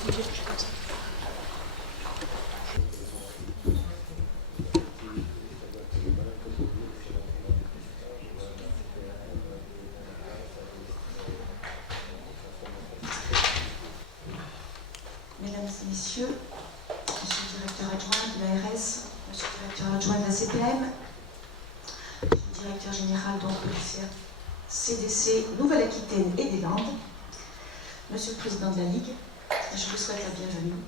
Mesdames et messieurs, monsieur le directeur adjoint de l'ARS, monsieur le directeur adjoint de la CPM, monsieur le directeur général donc du CDC Nouvelle-Aquitaine et des Landes, monsieur le président de la Ligue, je vous souhaite la bienvenue.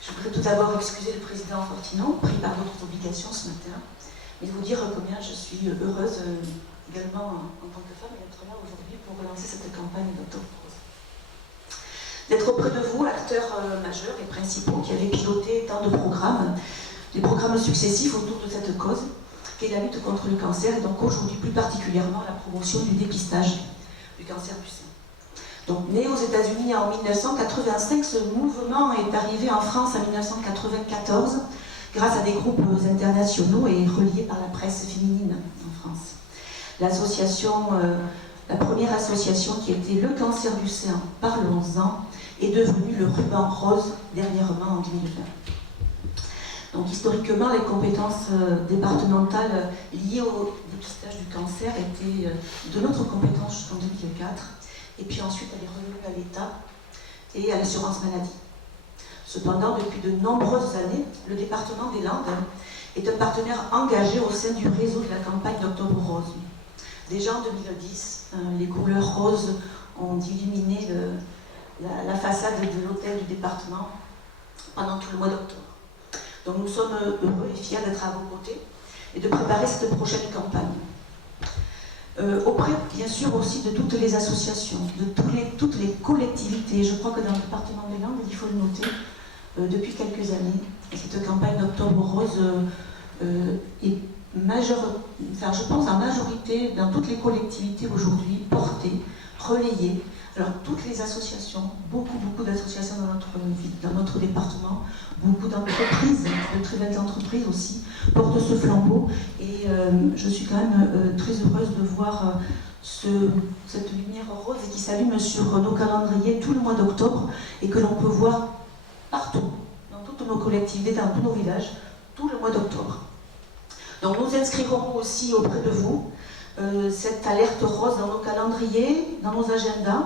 Je voudrais tout d'abord excuser le président Fortinon, pris par d'autres obligations ce matin, et vous dire combien je suis heureuse également en tant que femme d'être là aujourd'hui pour relancer cette campagne d'Octobre Rose. D'être auprès de vous, acteurs majeurs et principaux qui avaient piloté tant de programmes, des programmes successifs autour de cette cause, qu'est la lutte contre le cancer, et donc aujourd'hui plus particulièrement la promotion du dépistage du cancer du sein. Donc né aux États-Unis en 1985, ce mouvement est arrivé en France en 1994 grâce à des groupes internationaux et reliés par la presse féminine en France. L'association, la première association qui était le cancer du sein, parlons-en, est devenue le ruban rose dernièrement en 2020. Donc historiquement, les compétences départementales liées au dépistage du cancer étaient de notre compétence jusqu'en 2004, et puis ensuite elle est revenue à l'État et à l'assurance maladie. Cependant, depuis de nombreuses années, le département des Landes est un partenaire engagé au sein du réseau de la campagne d'Octobre Rose. Déjà en 2010, les couleurs roses ont illuminé la façade de l'hôtel du département pendant tout le mois d'octobre. Donc nous sommes heureux et fiers d'être à vos côtés et de préparer cette prochaine campagne. Auprès, bien sûr, aussi de toutes les associations, de toutes les collectivités. Je crois que dans le département des Landes, il faut le noter, depuis quelques années, cette campagne d'Octobre Rose est je pense en majorité dans toutes les collectivités aujourd'hui, portée, relayée. Alors toutes les associations, beaucoup d'associations dans notre département, beaucoup d'entreprises, de très belles entreprises aussi, portent ce flambeau, et je suis quand même très heureuse de voir cette lumière rose qui s'allume sur nos calendriers tout le mois d'octobre et que l'on peut voir partout, dans toutes nos collectivités, dans tous nos villages, tout le mois d'octobre. Donc nous inscrirons aussi auprès de vous cette alerte rose dans nos calendriers, dans nos agendas.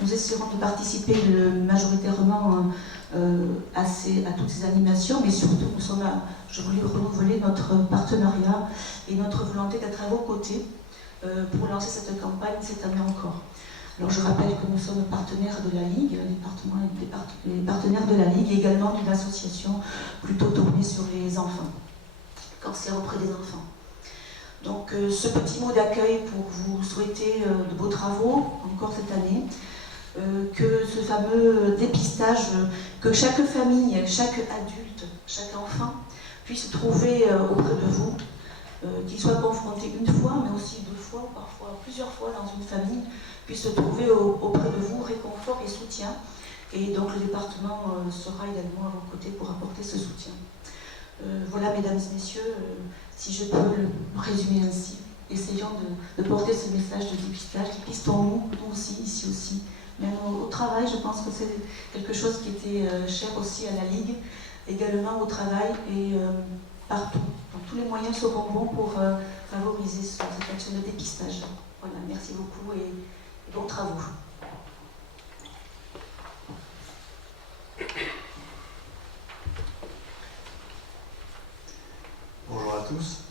Nous essaierons de participer majoritairement à toutes ces animations, mais surtout je voulais renouveler notre partenariat et notre volonté d'être à vos côtés pour lancer cette campagne cette année encore. Alors je rappelle que nous sommes partenaires de la Ligue, les partenaires de la Ligue, et également d'une association plutôt tournée sur les enfants, cancer auprès des enfants. Donc ce petit mot d'accueil pour vous souhaiter de beaux travaux encore cette année, que ce fameux dépistage, que chaque famille, chaque adulte, chaque enfant puisse trouver auprès de vous, qu'il soit confronté une fois, mais aussi deux fois, ou parfois plusieurs fois dans une famille, puisse trouver auprès de vous réconfort et soutien. Et donc le département sera également à vos côtés pour apporter ce soutien. Voilà, mesdames et messieurs, si je peux le résumer ainsi, essayons de porter ce message de dépistage qui piste en nous aussi, ici aussi. Même au travail, je pense que c'est quelque chose qui était cher aussi à la Ligue, également au travail et partout. Donc, tous les moyens seront bons pour favoriser cette action de dépistage. Voilà, merci beaucoup et bons travaux. Bonjour à tous.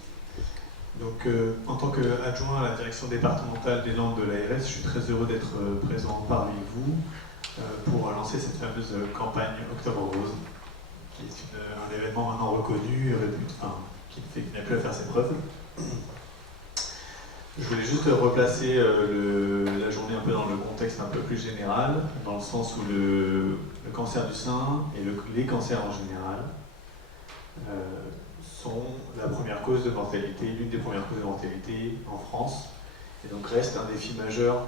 Donc, en tant qu'adjoint à la direction départementale des Landes de l'ARS, je suis très heureux d'être présent parmi vous pour lancer cette fameuse campagne Octobre Rose, qui est un événement maintenant reconnu, qui n'a plus à faire ses preuves. Je voulais juste replacer la journée un peu dans le contexte un peu plus général, dans le sens où le cancer du sein et les cancers en général sont la première cause de mortalité, l'une des premières causes de mortalité en France, et donc reste un défi majeur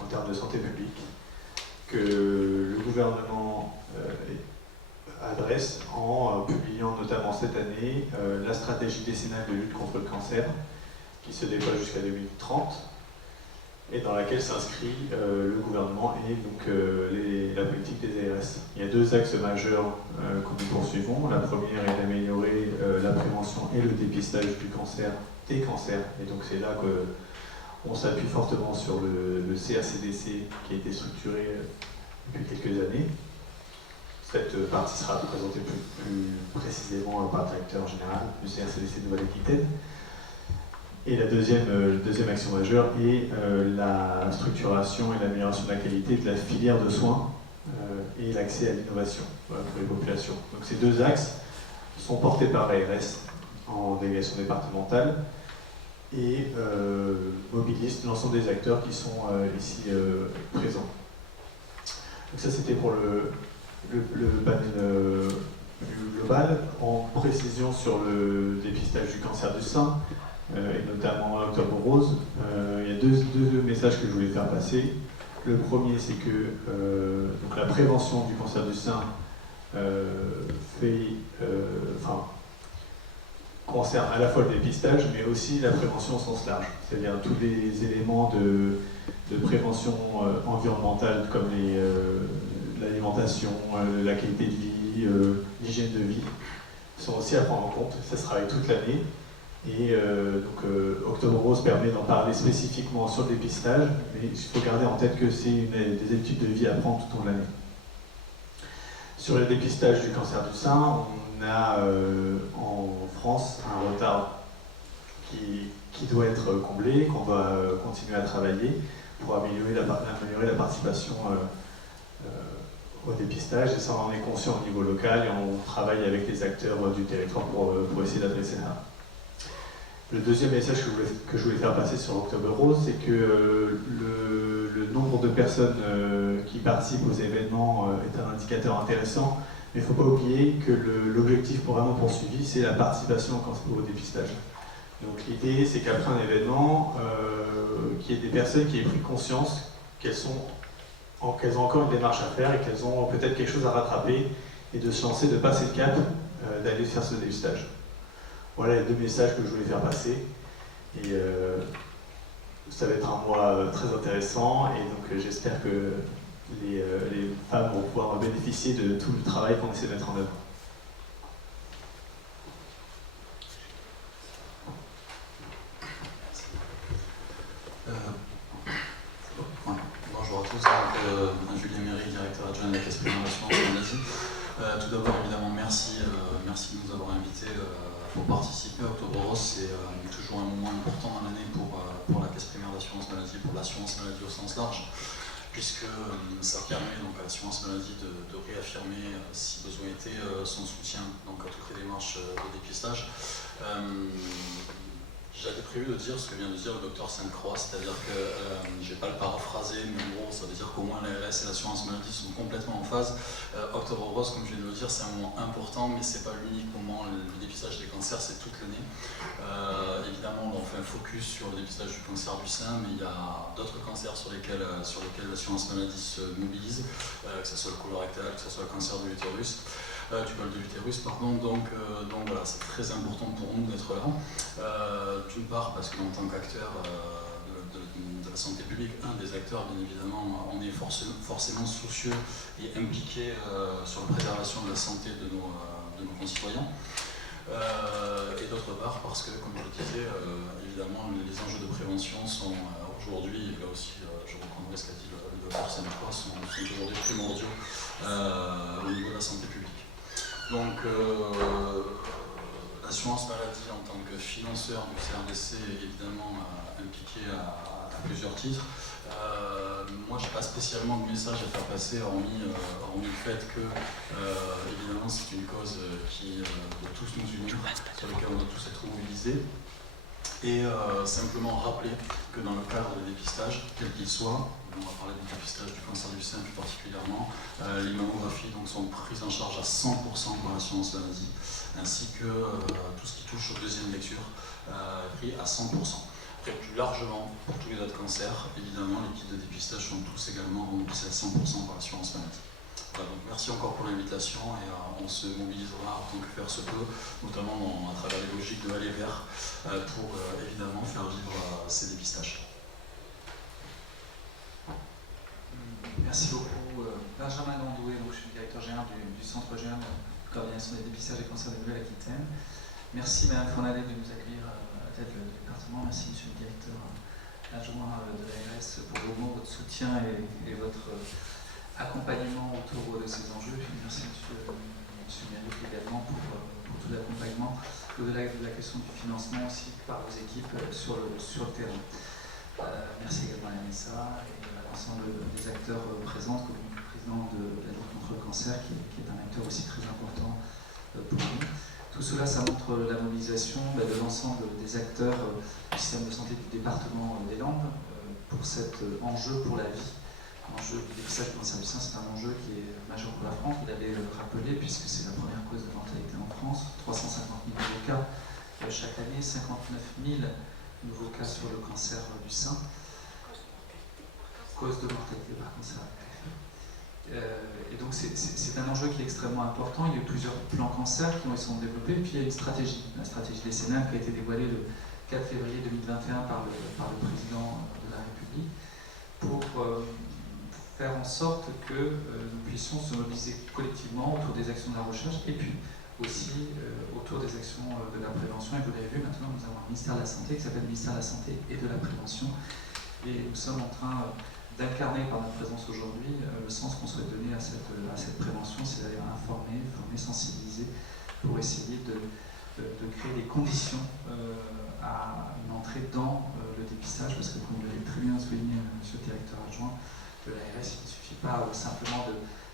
en termes de santé publique que le gouvernement adresse en publiant notamment cette année la stratégie décennale de lutte contre le cancer qui se déploie jusqu'à 2030 et dans laquelle s'inscrit le gouvernement et donc la politique des ARS. Il y a deux axes majeurs que nous poursuivons. La première est d'améliorer la prévention et le dépistage du cancer, des cancers. Et donc c'est là qu'on s'appuie fortement sur le CRCDC qui a été structuré depuis quelques années. Cette partie sera présentée plus précisément par le directeur général du CRCDC Nouvelle-Aquitaine. Et le deuxième action majeure est la structuration et l'amélioration de la qualité de la filière de soins et l'accès à l'innovation pour les populations. Donc ces deux axes sont portés par l'ARS en délégation départementale et mobilisent l'ensemble des acteurs qui sont ici présents. Donc ça c'était pour le panel plus global. En précision sur le dépistage du cancer du sein, et notamment Octobre Rose, il y a deux messages que je voulais faire passer. Le premier, c'est que donc la prévention du cancer du sein concerne à la fois le dépistage, mais aussi la prévention au sens large, c'est-à-dire tous les éléments de prévention environnementale comme l'alimentation, la qualité de vie, l'hygiène de vie, sont aussi à prendre en compte. Ça se travaille toute l'année. Et Octobre Rose permet d'en parler spécifiquement sur le dépistage, mais il faut garder en tête que c'est des habitudes de vie à prendre tout au long de l'année. Sur le dépistage du cancer du sein, on a en France un retard qui doit être comblé, qu'on doit continuer à travailler pour améliorer la participation au dépistage. Et ça, on en est conscient au niveau local et on travaille avec les acteurs du territoire pour essayer d'adresser ça. Le deuxième message que je voulais faire passer sur Octobre Rose, c'est que le nombre de personnes qui participent aux événements est un indicateur intéressant, mais il ne faut pas oublier que l'objectif vraiment poursuivi, c'est la participation au dépistage. Donc l'idée, c'est qu'après un événement, qu'il y ait des personnes qui aient pris conscience qu'elles ont encore une démarche à faire et qu'elles ont peut-être quelque chose à rattraper et de se lancer, de passer le cap, d'aller faire ce dépistage. Voilà les deux messages que je voulais faire passer. Et ça va être un mois très intéressant et donc j'espère que les femmes vont pouvoir bénéficier de tout le travail qu'on essaie de mettre en œuvre. Bonjour à tous, donc, Julien Méry, directeur adjoint de la Caisse Primaire d'Assurance Maladie. Tout d'abord, évidemment, merci de nous avoir invités pour participer à Octobre Rose. C'est toujours un moment important dans l'année pour la Caisse Primaire d'Assurance Maladie, pour l'assurance maladie au sens large, puisque ça permet donc à l'assurance maladie de réaffirmer, si besoin était, son soutien donc, à toutes les démarches de dépistage. J'avais prévu de dire ce que vient de dire le docteur Sainte-Croix, c'est-à-dire que, je ne vais pas le paraphraser, mais en gros, ça veut dire qu'au moins l'ARS et l'assurance maladie sont complètement en phase. Octobre Rose, comme je viens de le dire, c'est un moment important, mais ce n'est pas l'unique moment. Le dépistage des cancers, c'est toute l'année. Évidemment, on fait un focus sur le dépistage du cancer du sein, mais il y a d'autres cancers sur lesquels l'assurance maladie se mobilise, que ce soit le colorectal, que ce soit le cancer de l'utérus. Du col de l'utérus, pardon. Donc voilà, c'est très important pour nous d'être là. D'une part parce qu'en tant qu'acteur de la santé publique, un des acteurs, bien évidemment, on est forcément soucieux et impliqué sur la préservation de la santé de nos concitoyens. Et d'autre part parce que, comme je le disais, évidemment, les enjeux de prévention sont aujourd'hui, et là aussi je reprendrai ce qu'a dit le docteur Sainte-Croix, sont aujourd'hui primordiaux au niveau de la santé publique. Donc, l'assurance maladie en tant que financeur du CRDC est évidemment impliqué à plusieurs titres. Moi, je n'ai pas spécialement de message à faire passer, hormis le fait que, évidemment, c'est une cause qui doit tous nous unir, sur laquelle on doit tous être mobilisés. Et simplement rappeler que dans le cadre du dépistage, quel qu'il soit, on va parler du dépistage du cancer du sein plus particulièrement, les mammographies donc, sont prises en charge à 100% par l'assurance maladie, ainsi que tout ce qui touche aux deuxièmes lectures est pris à 100%. Après, plus largement, pour tous les autres cancers, évidemment, les kits de dépistage sont tous également remboursés à 100% par l'assurance maladie. Voilà, donc merci encore pour l'invitation et on se mobilisera autant que faire se peut, notamment à travers les logiques de aller vers, pour évidemment faire vivre ces dépistages. Merci beaucoup. Benjamin Landoué, donc je suis le directeur général du Centre régional de coordination des dépistages et cancers de Nouvelle-Aquitaine. Merci Madame Fornadet de nous accueillir à la tête du département. Merci Monsieur le directeur adjoint de l'ARS pour vos mots, votre soutien et votre accompagnement autour de ces enjeux. Puis merci Monsieur Méric également pour tout l'accompagnement, au-delà de la question du financement aussi par vos équipes sur le terrain. Merci également à la MSA et à l'ensemble des acteurs présents, comme le président de la lutte contre le cancer, qui est un acteur aussi très important pour nous. Tout cela, ça montre la mobilisation de l'ensemble des acteurs du système de santé du département des Landes pour cet enjeu pour la vie. L'enjeu du dépistage du cancer du sein, c'est un enjeu qui est majeur pour la France, vous l'avez rappelé, puisque c'est la première cause de mortalité en France. 350 000 nouveaux cas chaque année, 59 000 nouveaux cas sur le cancer du sein. Cause de mortalité par cancer. Et donc c'est un enjeu qui est extrêmement important. Il y a eu plusieurs plans cancer qui sont développés, et puis il y a une stratégie, la stratégie décennale qui a été dévoilée le 4 février 2021 par le président de la République pour faire en sorte que nous puissions se mobiliser collectivement autour des actions de la recherche et puis aussi autour des actions de la prévention. Et vous l'avez vu, maintenant nous avons un ministère de la Santé qui s'appelle le ministère de la Santé et de la Prévention. Et nous sommes en train d'incarner par notre présence aujourd'hui le sens qu'on souhaite donner à cette prévention, c'est d'aller informer, sensibiliser pour essayer de créer des conditions à une entrée dans le dépistage, parce que comme vous l'avez très bien souligné, Monsieur le directeur adjoint de l'ARS, il ne suffit pas simplement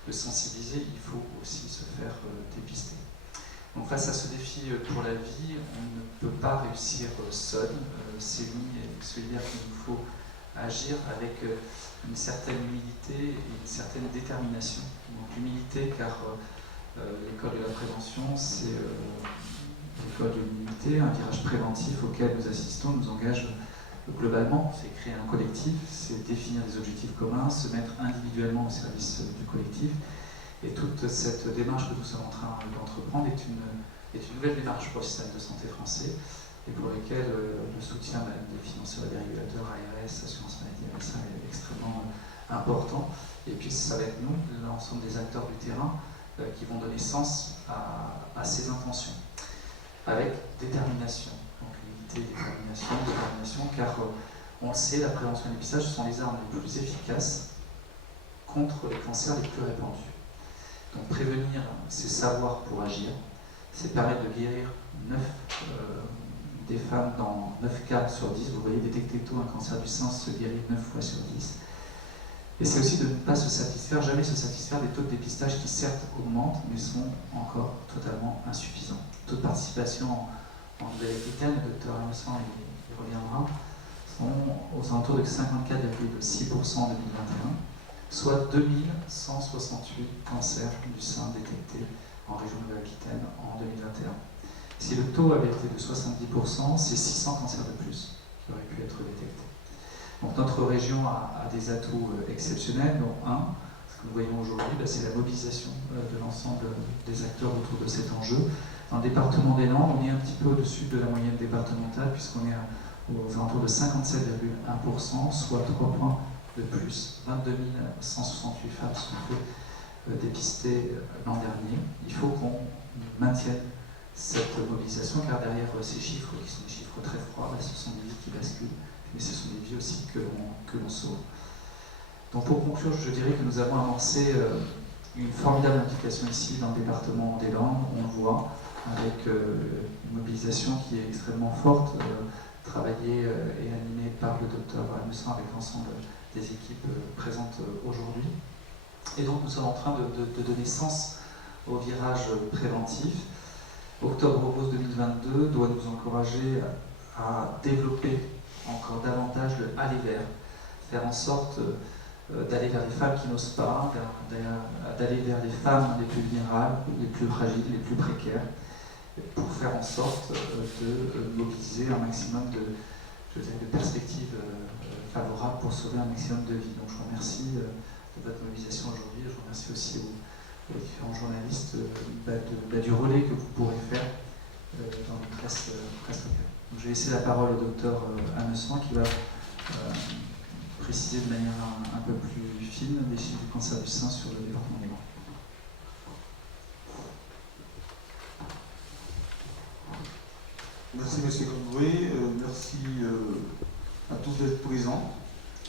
de sensibiliser, il faut aussi se faire dépister. Donc face à ce défi pour la vie, on ne peut pas réussir seul. C'est lui et solidaire qu'il nous faut agir avec une certaine humilité et une certaine détermination. Donc humilité car l'école de la prévention, c'est l'école de l'humilité, un virage préventif auquel nous assistons, nous engage globalement, c'est créer un collectif, c'est définir des objectifs communs, se mettre individuellement au service du collectif. Et toute cette démarche que nous sommes en train d'entreprendre est une nouvelle démarche pour le système de santé français et pour laquelle le soutien des financeurs et des régulateurs, ARS, Assurance Maladie, MSA est extrêmement important. Et puis c'est avec nous, l'ensemble des acteurs du terrain, qui vont donner sens à ces intentions, avec détermination. Donc unité, détermination, car on le sait, la prévention et le dépistage sont les armes les plus efficaces contre les cancers les plus répandus. Donc prévenir, c'est savoir pour agir, c'est permettre de guérir 9 des femmes dans 9 cas sur 10. Vous voyez, détecter tôt un cancer du sein se guérit 9 fois sur 10. Et c'est aussi de ne pas jamais se satisfaire des taux de dépistage qui certes augmentent, mais sont encore totalement insuffisants. Taux de participation en Nouvelle-Aquitaine, le docteur Armesson y reviendra, sont aux alentours de 54,6% en 2021, soit 2168 cancers du sein détectés en région Nouvelle-Aquitaine en 2021. Si le taux avait été de 70%, c'est 600 cancers de plus qui auraient pu être détectés. Donc notre région a des atouts exceptionnels, dont ce que nous voyons aujourd'hui, c'est la mobilisation de l'ensemble des acteurs autour de cet enjeu. Dans le département des Landes, on est un petit peu au-dessus de la moyenne départementale, puisqu'on est aux alentours de 57,1%, soit 3 points de plus. 22 168 femmes sont fait dépister l'an dernier. Il faut qu'on maintienne cette mobilisation, car derrière ces chiffres, qui sont des chiffres très froids, ce sont des vies qui basculent, mais ce sont des vies aussi que l'on sauve. Donc pour conclure, je dirais que nous avons amorcé une formidable implication ici dans le département des Landes, on le voit, avec une mobilisation qui est extrêmement forte, travaillée et animée par le docteur Armesson avec l'ensemble des équipes présentes aujourd'hui. Et donc nous sommes en train de donner sens au virage préventif. Octobre Rose 2022 doit nous encourager à développer encore davantage le aller vers, faire en sorte d'aller vers les femmes qui n'osent pas, d'aller vers les femmes les plus vulnérables, les plus fragiles, les plus précaires, pour faire en sorte de mobiliser un maximum de perspectives favorables pour sauver un maximum de vies. Donc je vous remercie de votre mobilisation aujourd'hui, je vous remercie aussi aux différents journalistes du relais que vous pourrez faire dans la presse locale. Donc je vais laisser la parole au docteur Armesson qui va préciser de manière un peu plus fine les chiffres du cancer du sein sur le département des Grands. Merci M. Gondoué, merci à tous d'être présents.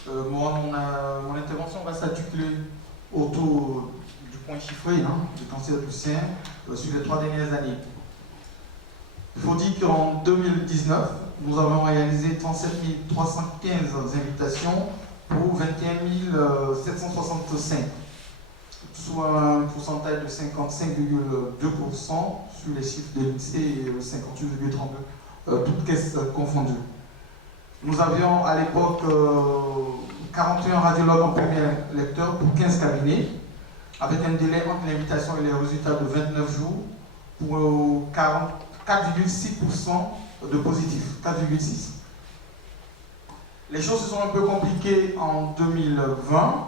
Mon intervention va s'articuler autour du point chiffré du cancer du sein sur les 3 dernières années. Il faut dire qu'en 2019, nous avons réalisé 37 315 invitations pour 21 765, soit un pourcentage de 55,2% sur les chiffres de l'INSEE et 58,32%, toutes caisses confondues. Nous avions à l'époque 41 radiologues en premier lecteur pour 15 cabinets, avec un délai entre l'invitation et les résultats de 29 jours pour 4,6% de positifs, 4,6%. Les choses se sont un peu compliquées en 2020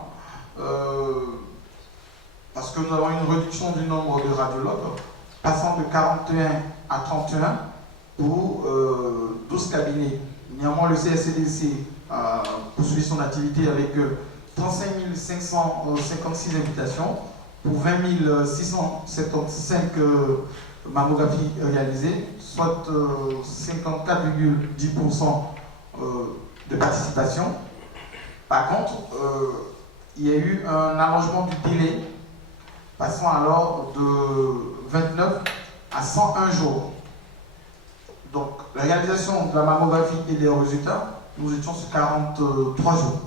parce que nous avons une réduction du nombre de radiologues, passant de 41 à 31 pour 12 cabinets. Néanmoins, le CRCDC a poursuivi son activité avec 35 556 invitations pour 20 675 mammographies réalisées, soit 54,10% de participation. Par contre, il y a eu un allongement du délai, passant alors de 29 à 101 jours. Donc, la réalisation de la mammographie et des résultats, nous étions sur 43 jours.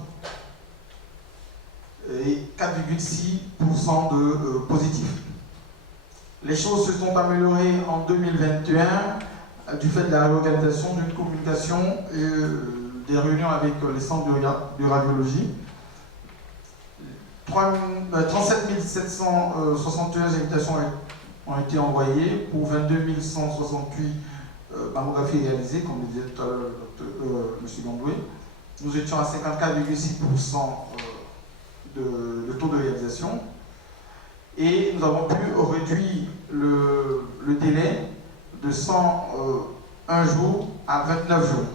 Et 4,6% de positifs. Les choses se sont améliorées en 2021 du fait de la réorganisation d'une communication et des réunions avec les centres de radiologie. 37 771 invitations ont été envoyées pour 22 168 mammographies réalisées, comme le disait tout à l'heure M. Gondoué. Nous étions à 54,6% de taux de réalisation. Et nous avons pu réduire le délai de 101 jours à 29 jours.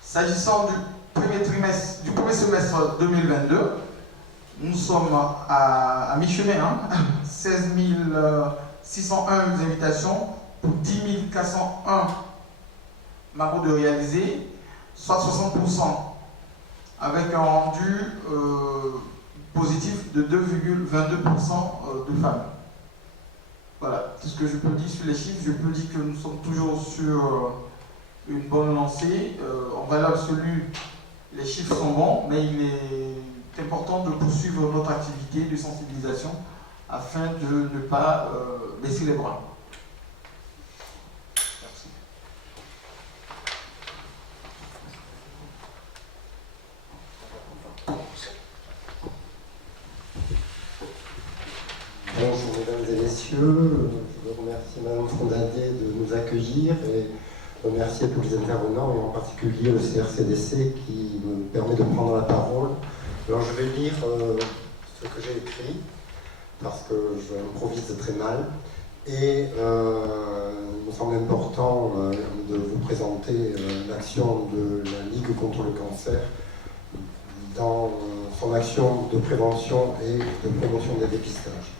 S'agissant du premier semestre 2022, nous sommes à mi-chemin, 16 601 invitations pour 10 401 mammos de réaliser, soit 60%, avec un rendu positif de 2,22% de femmes. Voilà, tout ce que je peux dire sur les chiffres. Je peux dire que nous sommes toujours sur une bonne lancée. En valeur absolue, les chiffres sont bons, mais il est important de poursuivre notre activité de sensibilisation afin de ne pas baisser les bras. Merci. Bonjour mesdames et messieurs, je veux remercier Madame Fondadier de nous accueillir et remercier tous les intervenants et en particulier le CRCDC qui me permet de prendre la parole. Alors je vais lire ce que j'ai écrit parce que je improvise très mal et il me semble important de vous présenter l'action de la Ligue contre le cancer dans son action de prévention et de promotion des dépistages.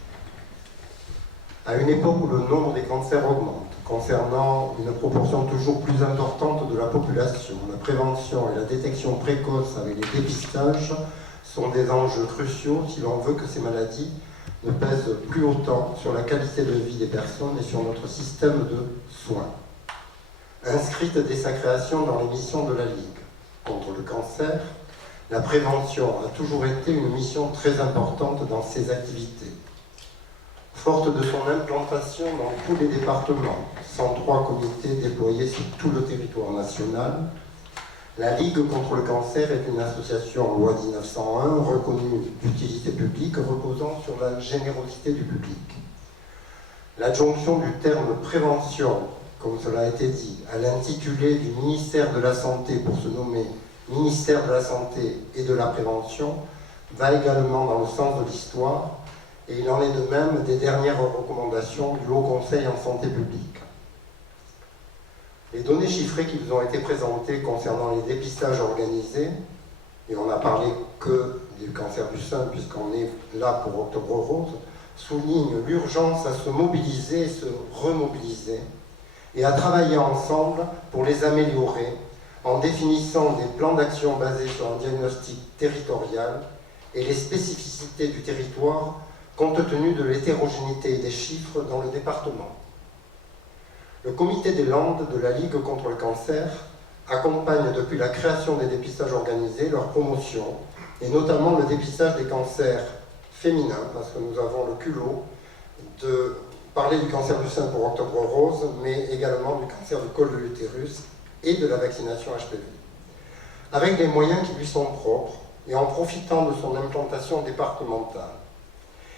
À une époque où le nombre des cancers augmente, concernant une proportion toujours plus importante de la population, la prévention et la détection précoce avec les dépistages sont des enjeux cruciaux si l'on veut que ces maladies ne pèsent plus autant sur la qualité de vie des personnes et sur notre système de soins. Inscrite dès sa création dans les missions de la Ligue contre le cancer, la prévention a toujours été une mission très importante dans ses activités. Forte de son implantation dans tous les départements, 103 comités déployés sur tout le territoire national, la Ligue contre le cancer est une association loi 1901 reconnue d'utilité publique reposant sur la générosité du public. L'adjonction du terme prévention, comme cela a été dit, à l'intitulé du ministère de la Santé pour se nommer ministère de la Santé et de la Prévention va également dans le sens de l'histoire. Et il en est de même des dernières recommandations du Haut Conseil en santé publique. Les données chiffrées qui vous ont été présentées concernant les dépistages organisés, et on n'a parlé que du cancer du sein puisqu'on est là pour Octobre Rose, soulignent l'urgence à se mobiliser et se remobiliser et à travailler ensemble pour les améliorer en définissant des plans d'action basés sur un diagnostic territorial et les spécificités du territoire compte tenu de l'hétérogénéité des chiffres dans le département. Le Comité des Landes de la Ligue contre le cancer accompagne depuis la création des dépistages organisés leur promotion, et notamment le dépistage des cancers féminins, parce que nous avons le culot de parler du cancer du sein pour Octobre Rose, mais également du cancer du col de l'utérus et de la vaccination HPV. Avec les moyens qui lui sont propres et en profitant de son implantation départementale.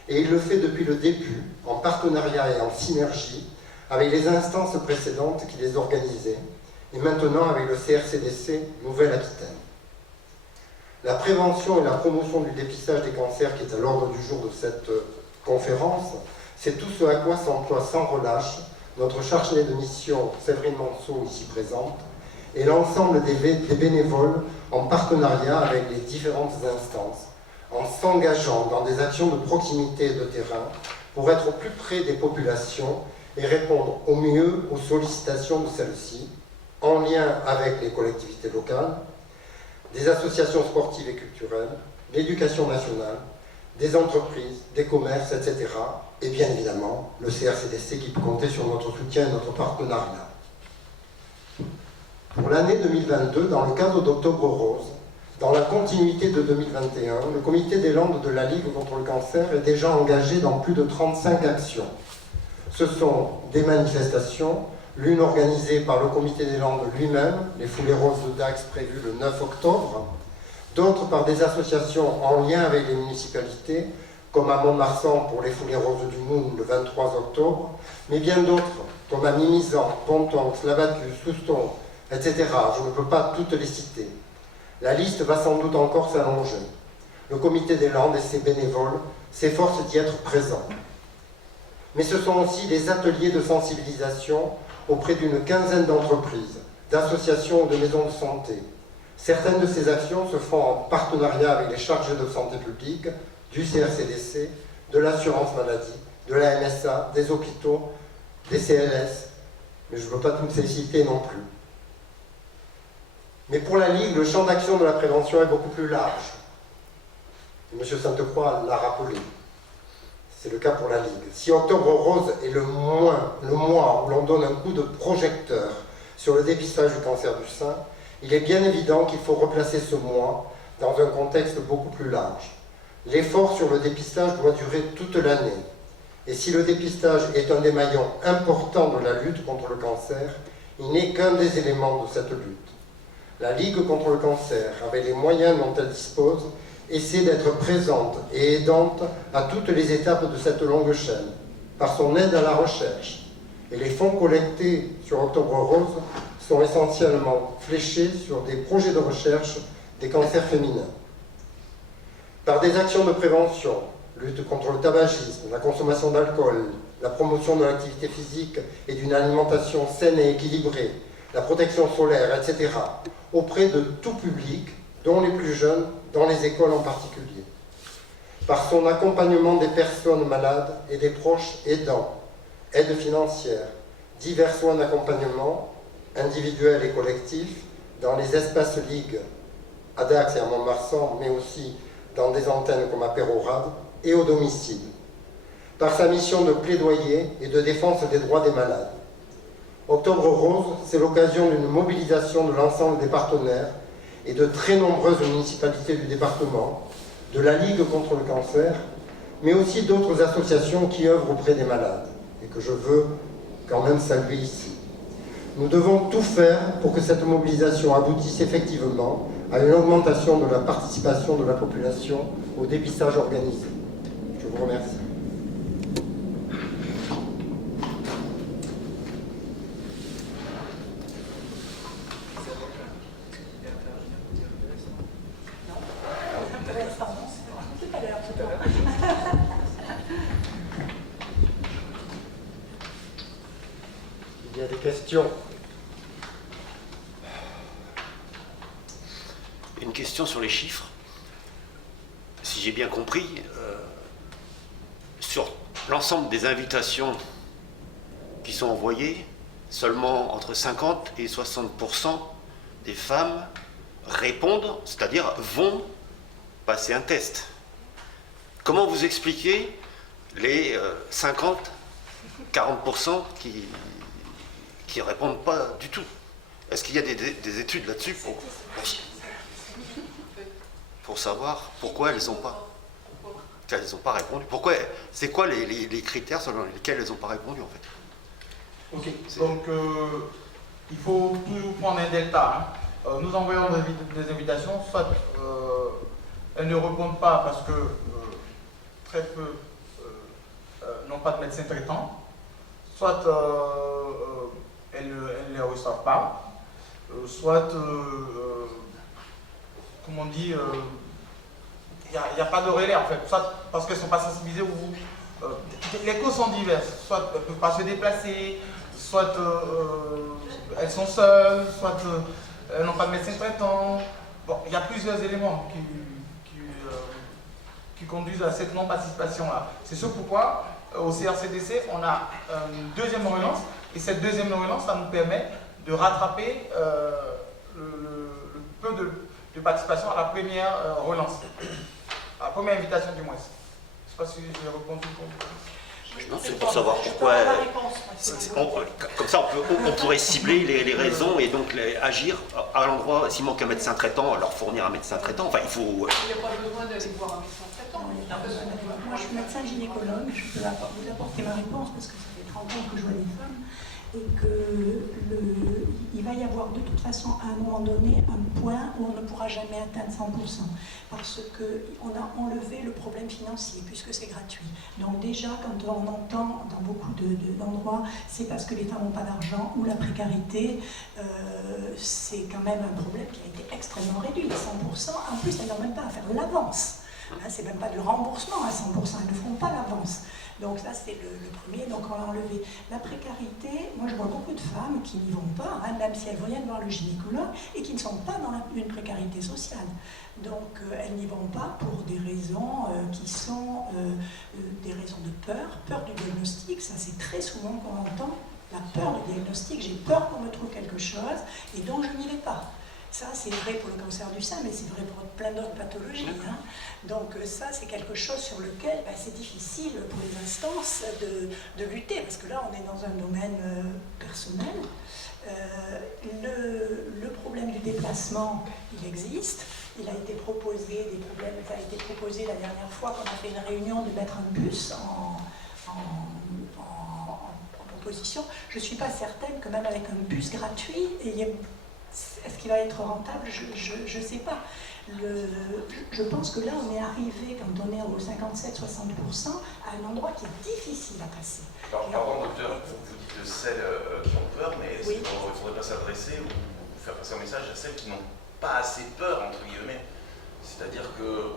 Et il le fait depuis le début, en partenariat et en synergie avec les instances précédentes qui les organisaient, et maintenant avec le CRCDC Nouvelle-Aquitaine. La prévention et la promotion du dépistage des cancers qui est à l'ordre du jour de cette conférence, c'est tout ce à quoi s'emploie sans relâche notre chargée de mission Séverine Manceau, ici présente, et l'ensemble des bénévoles en partenariat avec les différentes instances, en s'engageant dans des actions de proximité et de terrain pour être au plus près des populations et répondre au mieux aux sollicitations de celles-ci, en lien avec les collectivités locales, des associations sportives et culturelles, l'éducation nationale, des entreprises, des commerces, etc. Et bien évidemment, le CRCDC qui peut compter sur notre soutien et notre partenariat. Pour l'année 2022, dans le cadre d'Octobre Rose, dans la continuité de 2021, le Comité des Landes de la Ligue contre le cancer est déjà engagé dans plus de 35 actions. Ce sont des manifestations, l'une organisée par le Comité des Landes lui-même, les Foulées Roses de Dax prévues le 9 octobre, d'autres par des associations en lien avec les municipalités, comme à Mont-Marsan pour les Foulées Roses du Moon le 23 octobre, mais bien d'autres, comme à Mimizan, Ponton, Slavacus, Souston, etc. Je ne peux pas toutes les citer. La liste va sans doute encore s'allonger. Le Comité des Landes et ses bénévoles s'efforcent d'y être présents. Mais ce sont aussi des ateliers de sensibilisation auprès d'une quinzaine d'entreprises, d'associations ou de maisons de santé. Certaines de ces actions se font en partenariat avec les chargés de santé publique, du CRCDC, de l'assurance maladie, de la MSA, des hôpitaux, des CLS, mais je ne veux pas toutes les citer non plus. Mais pour la Ligue, le champ d'action de la prévention est beaucoup plus large. M. Sainte-Croix l'a rappelé. C'est le cas pour la Ligue. Si Octobre Rose est le mois où l'on donne un coup de projecteur sur le dépistage du cancer du sein, il est bien évident qu'il faut replacer ce mois dans un contexte beaucoup plus large. L'effort sur le dépistage doit durer toute l'année. Et si le dépistage est un des maillons importants de la lutte contre le cancer, il n'est qu'un des éléments de cette lutte. La Ligue contre le cancer, avec les moyens dont elle dispose, essaie d'être présente et aidante à toutes les étapes de cette longue chaîne, par son aide à la recherche. Et les fonds collectés sur Octobre Rose sont essentiellement fléchés sur des projets de recherche des cancers féminins. Par des actions de prévention, lutte contre le tabagisme, la consommation d'alcool, la promotion de l'activité physique et d'une alimentation saine et équilibrée, la protection solaire, etc., auprès de tout public, dont les plus jeunes, dans les écoles en particulier. Par son accompagnement des personnes malades et des proches aidants, aide financière, divers soins d'accompagnement, individuels et collectifs, dans les espaces Ligue, à Dax et à Mont-Marsan, mais aussi dans des antennes comme à Pérorade, et au domicile. Par sa mission de plaidoyer et de défense des droits des malades. Octobre Rose, c'est l'occasion d'une mobilisation de l'ensemble des partenaires et de très nombreuses municipalités du département, de la Ligue contre le cancer, mais aussi d'autres associations qui œuvrent auprès des malades, et que je veux quand même saluer ici. Nous devons tout faire pour que cette mobilisation aboutisse effectivement à une augmentation de la participation de la population au dépistage organisé. Je vous remercie. Il y a des questions. question sur les chiffres. Si j'ai bien compris, sur l'ensemble des invitations qui sont envoyées, seulement entre 50 et 60% des femmes répondent, c'est-à-dire vont passer un test. Comment vous expliquez les 50-40% qui ne répondent pas du tout? Est-ce qu'il y a des études là-dessus pour savoir pourquoi elles n'ont pas répondu? C'est quoi les critères selon lesquels elles n'ont pas répondu en fait? Ok, donc il faut toujours prendre un delta. Nous envoyons des invitations, soit elles ne répondent pas parce que très peu n'ont pas de médecin traitant, soit elles ne les reçoivent pas, soit, comme on dit, il n'y a pas de relais en fait, soit parce qu'elles ne sont pas sensibilisées ou les causes sont diverses, soit elles ne peuvent pas se déplacer, soit elles sont seules, soit elles n'ont pas de médecin traitant. Bon, il y a plusieurs éléments qui conduisent à cette non-participation-là. C'est ce pourquoi au CRCDC, on a une deuxième relance, et cette deuxième relance, ça nous permet de rattraper le peu de participation à la première relance, à la première invitation du moins. Je ne sais pas si j'ai répondu. Non, c'est pour savoir pourquoi. Comme ça, on pourrait cibler les raisons et donc agir à l'endroit. S'il manque un médecin traitant, leur fournir un médecin traitant. Enfin, il faut. Il n'y a pas besoin d'aller voir un médecin traitant. Moi, je suis médecin gynécologue. Je peux vous apporter ma réponse parce que ça fait 30 ans que je vois des femmes. Et qu'il va y avoir de toute façon à un moment donné un point où on ne pourra jamais atteindre 100% parce qu'on a enlevé le problème financier puisque c'est gratuit. Donc déjà quand on entend dans beaucoup d'endroits c'est parce que les femmes n'ont pas d'argent ou la précarité, c'est quand même un problème qui a été extrêmement réduit, 100%. En plus elles n'ont même pas à faire l'avance. C'est même pas de remboursement à 100%, elles ne feront pas l'avance. Donc ça c'est le premier, donc on l'a enlevé. La précarité, moi je vois beaucoup de femmes qui n'y vont pas, même si elles viennent voir le gynécologue, et qui ne sont pas dans une précarité sociale. Donc elles n'y vont pas pour des raisons qui sont des raisons de peur du diagnostic, ça c'est très souvent qu'on entend, la peur du diagnostic, j'ai peur qu'on me trouve quelque chose, et donc je n'y vais pas. Ça, c'est vrai pour le cancer du sein, mais c'est vrai pour plein d'autres pathologies. Hein. Donc ça, c'est quelque chose sur lequel c'est difficile pour les instances de lutter, parce que là, on est dans un domaine personnel. Le problème du déplacement, il existe. Il a été proposé, ça a été proposé la dernière fois qu'on a fait une réunion de mettre un bus en proposition. Je ne suis pas certaine que même avec un bus gratuit, est-ce qu'il va être rentable? Je ne sais pas. Je pense que là, on est arrivé, quand on est aux 57-60%, à un endroit qui est difficile à passer. Pardon, docteur, vous dites de celles qui ont peur, mais est-ce qu'il ne faudrait pas s'adresser ou faire passer un message à celles qui n'ont pas assez peur, entre guillemets? C'est-à-dire que...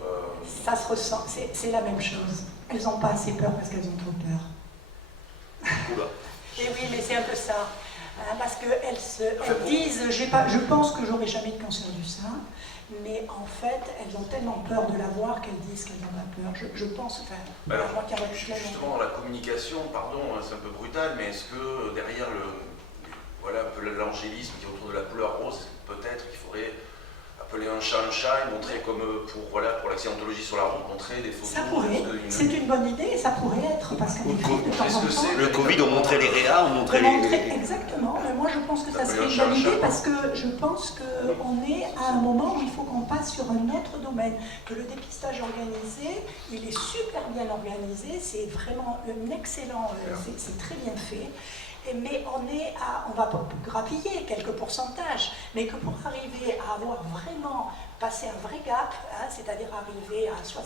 Ça se ressent, c'est la même chose. Elles n'ont pas assez peur parce qu'elles ont trop peur. Et oui, mais c'est un peu ça. Parce qu'elles disent, je pense que j'aurai jamais de cancer du sein, mais en fait, elles ont tellement peur de l'avoir qu'elles disent qu'elles n'ont pas peur. Je pense, enfin, justement, dans la communication, pardon, c'est un peu brutal, mais est-ce que derrière un peu l'angélisme qui est autour de la couleur rose, peut-être qu'il faudrait appeler un chat et montrer comme pour l'accidentologie sur la route, montrer des photos. Ça pourrait, c'est une bonne idée et ça pourrait être, parce qu'en effet, de temps en temps... Le Covid, on montrait les réas, on montrait les... Exactement, mais moi je pense que ça serait une bonne idée parce que je pense qu'on est à un moment où il faut qu'on passe sur un autre domaine, que le dépistage organisé, il est super bien organisé, c'est vraiment un excellent, c'est très bien fait. Mais on va grappiller quelques pourcentages, mais que pour arriver à avoir vraiment passé un vrai gap, c'est-à-dire arriver à 60%,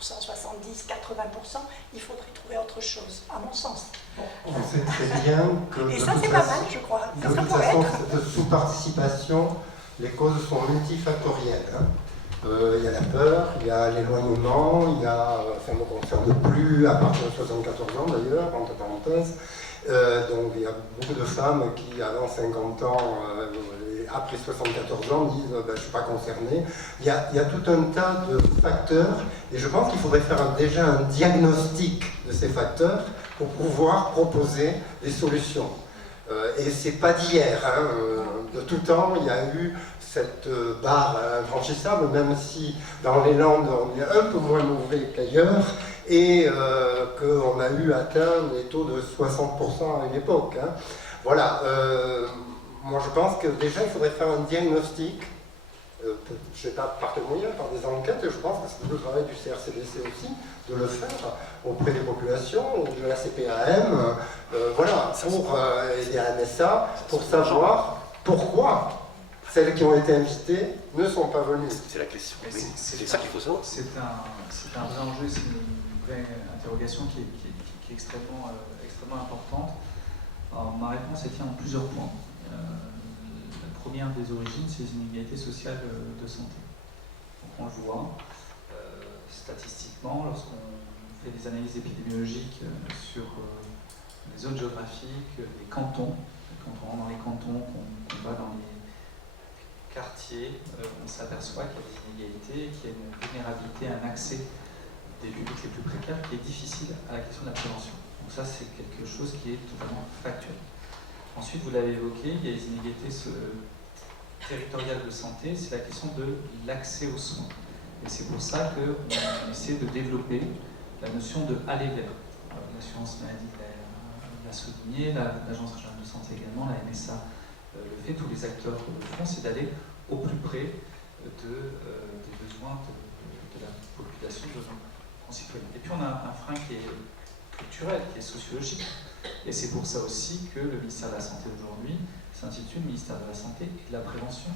70%, 80%, il faudrait trouver autre chose, à mon sens. On sait très bien que... Et ça, c'est pas mal, je crois. De toute façon, cette sous-participation, les causes sont multifactorielles. Il y a la peur, il y a l'éloignement, il y a... ça ne me concerne plus à partir de 74 ans d'ailleurs, entre parenthèses. Donc il y a beaucoup de femmes qui, avant 50 ans, après 74 ans disent je ne suis pas concerné. Il y a tout un tas de facteurs et je pense qu'il faudrait faire déjà un diagnostic de ces facteurs pour pouvoir proposer des solutions. Et c'est pas d'hier, hein. De tout temps il y a eu cette barre infranchissable, même si dans les Landes on est un peu moins mauvais qu'ailleurs et qu'on a eu atteint des taux de 60% à une époque. Hein. Voilà, moi je pense que déjà il faudrait faire un diagnostic, je ne sais pas par quel moyen, par des enquêtes, et je pense que c'est le travail du CRCDC aussi, de le faire auprès des populations, de la CPAM, voilà, pour et des MSA, pour savoir pourquoi celles qui ont été invitées ne sont pas venues. C'est la question. Oui. C'est ça qu'il faut savoir. C'est un vrai enjeu, c'est une vraie interrogation qui est extrêmement importante. Alors, ma réponse elle tient en plusieurs points. La première des origines, c'est les inégalités sociales de santé. Donc, on le voit statistiquement lorsqu'on fait des analyses épidémiologiques sur les zones géographiques, les cantons. Quand on rentre dans les cantons, qu'on va dans les quartiers, on s'aperçoit qu'il y a des inégalités, qu'il y a une vulnérabilité, un accès des publics les plus précaires qui est difficile à la question de la prévention. Donc ça, c'est quelque chose qui est totalement factuel. Ensuite, vous l'avez évoqué, il y a les inégalités territoriales de santé, c'est la question de l'accès aux soins. Et c'est pour ça qu'on essaie de développer la notion de aller vers. L'assurance maladie l'a souligné, l'Agence régionale de santé également, la MSA le fait, tous les acteurs le font, c'est d'aller au plus près des besoins de la population, de nos concitoyens. Et puis on a un frein qui est culturel, qui est sociologique. Et c'est pour ça aussi que le ministère de la Santé aujourd'hui s'intitule ministère de la Santé et de la Prévention.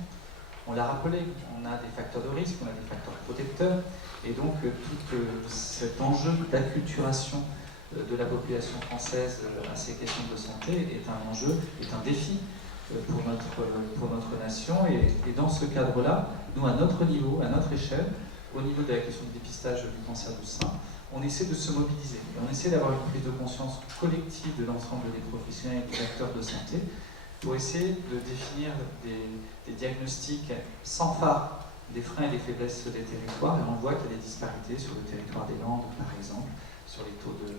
On l'a rappelé, on a des facteurs de risque, on a des facteurs protecteurs, et donc tout cet enjeu d'acculturation de la population française à ces questions de santé est un enjeu, est un défi pour notre nation. Et dans ce cadre-là, nous, à notre niveau, à notre échelle, au niveau de la question du dépistage du cancer du sein, on essaie de se mobiliser. Et on essaie d'avoir une prise de conscience collective de l'ensemble des professionnels et des acteurs de santé pour essayer de définir des diagnostics sans phare des freins et des faiblesses des territoires. Et on voit qu'il y a des disparités sur le territoire des Landes, par exemple, sur les taux de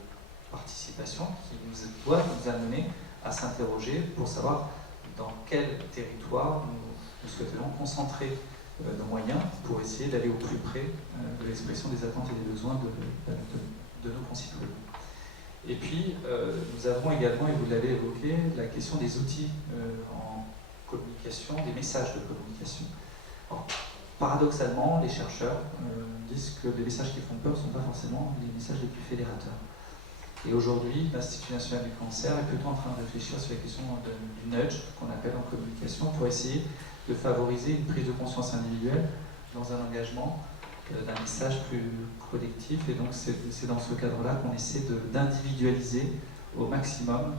participation qui doivent nous amener à s'interroger pour savoir dans quel territoire nous souhaiterions concentrer nos moyens pour essayer d'aller au plus près de l'expression des attentes et des besoins de nos concitoyens. Et puis, nous avons également, et vous l'avez évoqué, la question des outils en communication, des messages de communication. Alors, paradoxalement, les chercheurs disent que les messages qui font peur ne sont pas forcément les messages les plus fédérateurs. Et aujourd'hui, l'Institut national du cancer est plutôt en train de réfléchir sur la question du nudge, qu'on appelle en communication, pour essayer de favoriser une prise de conscience individuelle dans un engagement d'un message plus collectif. Et donc c'est dans ce cadre-là qu'on essaie d'individualiser au maximum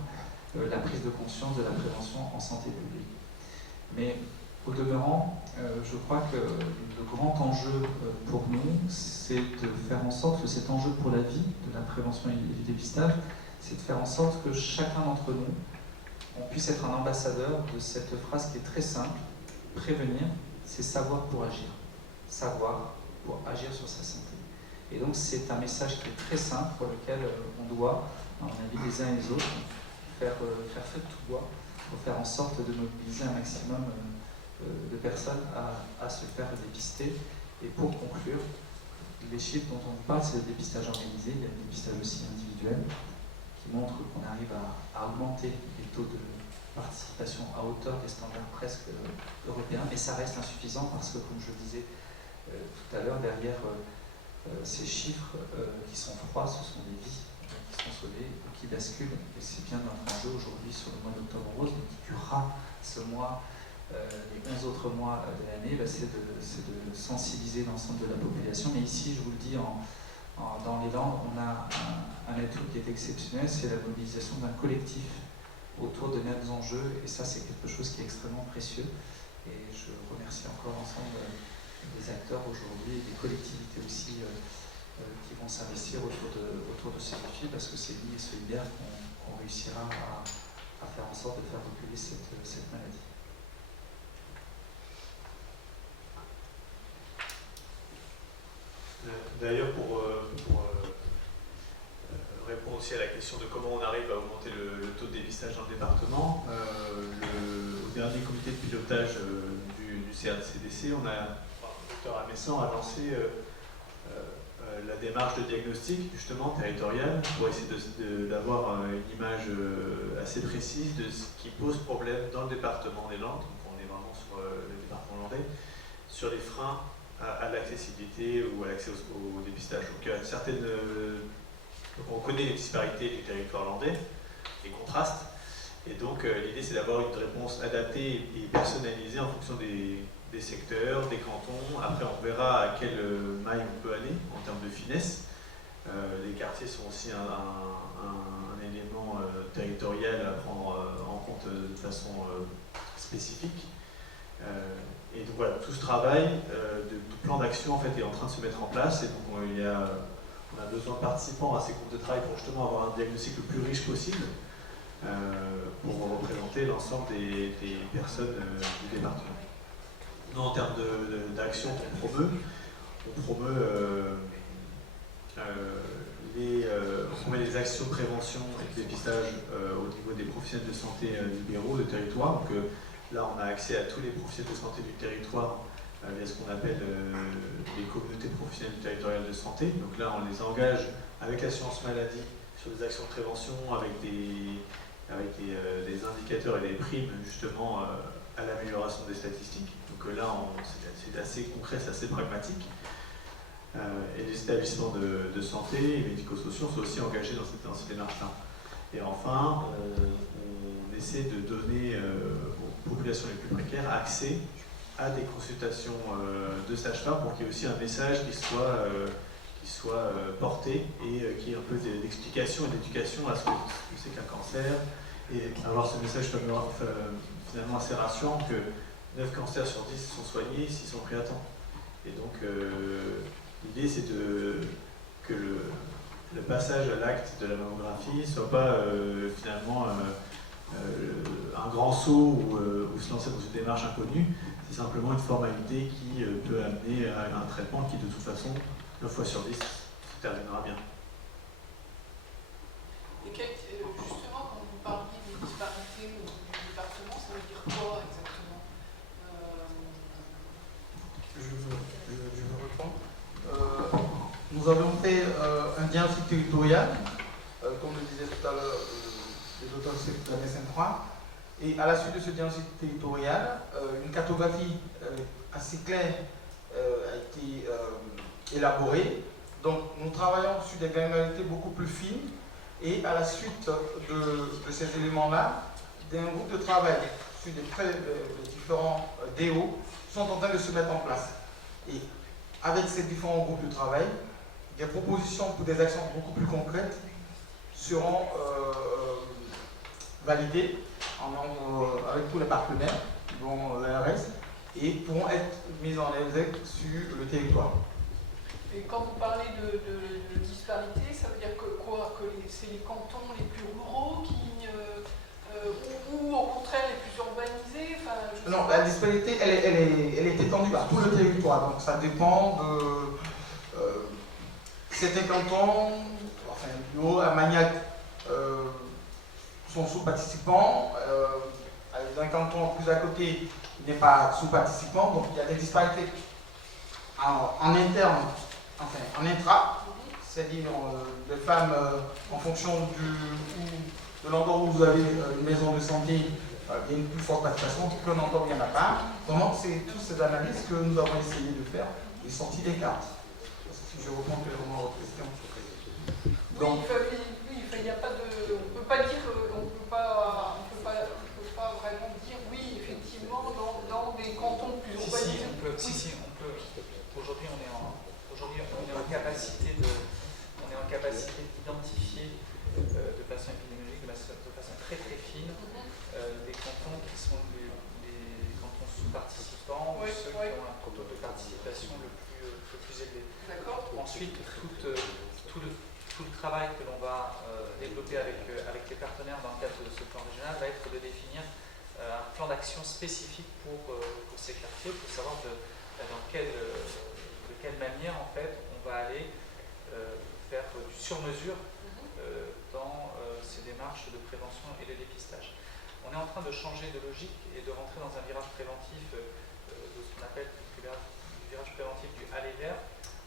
la prise de conscience de la prévention en santé publique. Mais au demeurant, je crois que le grand enjeu pour nous, c'est de faire en sorte que cet enjeu pour la vie, de la prévention et du dépistage, c'est de faire en sorte que chacun d'entre nous, on puisse être un ambassadeur de cette phrase qui est très simple: prévenir, c'est savoir pour agir. Savoir pour agir sur sa santé. Et donc c'est un message qui est très simple pour lequel on doit, à mon avis, les uns et les autres, faire feu de tout bois pour faire en sorte de mobiliser un maximum de personnes à se faire dépister. Et pour conclure, les chiffres dont on parle, c'est le dépistage organisé, il y a le dépistage aussi individuel, qui montre qu'on arrive à augmenter les taux de participation à hauteur des standards presque européens, mais ça reste insuffisant parce que, comme je le disais tout à l'heure, derrière ces chiffres qui sont froids, ce sont des vies qui sont sauvées ou qui basculent. Et c'est bien notre enjeu aujourd'hui sur le mois d'Octobre Rose, mais qui durera ce mois, les 11 autres mois de l'année, c'est de sensibiliser l'ensemble de la population. Mais ici, je vous le dis, dans les Landes, on a un atout qui est exceptionnel, c'est la mobilisation d'un collectif autour de mêmes enjeux, et ça c'est quelque chose qui est extrêmement précieux. Et je remercie encore l'ensemble des acteurs aujourd'hui et des collectivités aussi qui vont s'investir autour de ces défis, parce que c'est lié et solidaire qu'on réussira à faire en sorte de faire reculer cette maladie. D'ailleurs, pour répondre aussi à la question de comment on arrive à augmenter le taux de dépistage dans le département, au dernier comité de pilotage du CRCDC, le docteur Amessan a lancé la démarche de diagnostic, justement, territoriale, pour essayer d'avoir une image assez précise de ce qui pose problème dans le département des Landes, donc on est vraiment sur le département landais, sur les freins à l'accessibilité ou à l'accès au dépistage. Donc, il y a donc on connaît les disparités du territoire landais, les contrastes, et donc l'idée c'est d'avoir une réponse adaptée et personnalisée en fonction des secteurs, des cantons. Après on verra à quelle maille on peut aller en termes de finesse. Les quartiers sont aussi un élément territorial à prendre en compte de façon spécifique. Et donc voilà, tout ce travail de plan d'action en fait, est en train de se mettre en place, et donc on a besoin de participants à ces groupes de travail pour justement avoir un diagnostic le plus riche possible pour représenter l'ensemble des personnes du département. Nous, en termes d'action qu'on promeut, on promeut les actions de prévention et de dépistage au niveau des professionnels de santé libéraux de territoire. Donc, là, on a accès à tous les professionnels de santé du territoire via ce qu'on appelle les communautés professionnelles territoriales de santé. Donc là, on les engage avec l'assurance maladie sur des actions de prévention, avec des indicateurs et des primes justement à l'amélioration des statistiques. Donc là, c'est assez concret, c'est assez pragmatique. Et les établissements de santé et médico-sociaux sont aussi engagés dans cette démarche-là. Et enfin, on essaie de donner aux populations les plus précaires accès à des consultations de sages-femmes pour qu'il y ait aussi un message qui soit porté et qui ait un peu d'explication et d'éducation à ce que c'est qu'un cancer, et avoir ce message finalement assez rassurant que 9 cancers sur 10 sont soignés s'ils sont pris à temps. Et donc l'idée c'est que le passage à l'acte de la mammographie ne soit pas finalement un grand saut ou se lancer dans une démarche inconnue. C'est simplement une formalité qui peut amener à un traitement qui de toute façon 9 fois sur 10 se terminera bien. Et justement, quand vous parliez des disparités au niveau du département, ça veut dire quoi exactement? Je vais répondre. Nous avons fait un diagnostic territorial, comme le disait tout à l'heure le docteur Saint-Croix, et à la suite de ce diagnostic territorial, une cartographie assez claire a été élaborée. Donc nous travaillons sur des granularités beaucoup plus fines, et à la suite de ces éléments-là, des groupes de travail sur des différents DO sont en train de se mettre en place. Et avec ces différents groupes de travail, des propositions pour des actions beaucoup plus concrètes seront validées avec tous les partenaires, dont l'ARS, et pourront être mises en œuvre sur le territoire. Et quand vous parlez de disparité, ça veut dire que quoi? Que c'est les cantons les plus ruraux qui, ou au contraire les plus urbanisés? Non, la disparité, elle est étendue à tout le territoire. Donc ça dépend de certains cantons, enfin, Bio, Armagnac sont sous-participants. Dans un canton plus à côté, il n'est pas sous-participant. Donc il y a des disparités en interne, enfin en intra, c'est-à-dire les femmes en fonction de l'endroit où vous avez une maison de santé, il y a une plus forte participation, qu'un endroit où il n'y en a pas. Vraiment, c'est toutes ces analyses que nous avons essayé de faire et sorties des cartes. Si je reprends clairement votre question. Donc, oui, il n'y a pas de. On ne peut pas dire, on peut pas vraiment dire oui, effectivement, dans des cantons plus urbanisés. On peut. Aujourd'hui, on est en capacité d'identifier de façon épidémiologique, de façon très très fine, des cantons qui sont les cantons sous-participants, ou ceux qui ont un taux de participation le plus élevé. Ensuite, tout le travail que l'on va développer avec les partenaires dans le cadre de ce plan régional va être de définir un plan d'action spécifique pour ces quartiers, pour savoir de quelle manière en fait on on va aller faire du sur-mesure dans ces démarches de prévention et de dépistage. On est en train de changer de logique et de rentrer dans un virage préventif de ce qu'on appelle du virage préventif du aller vers,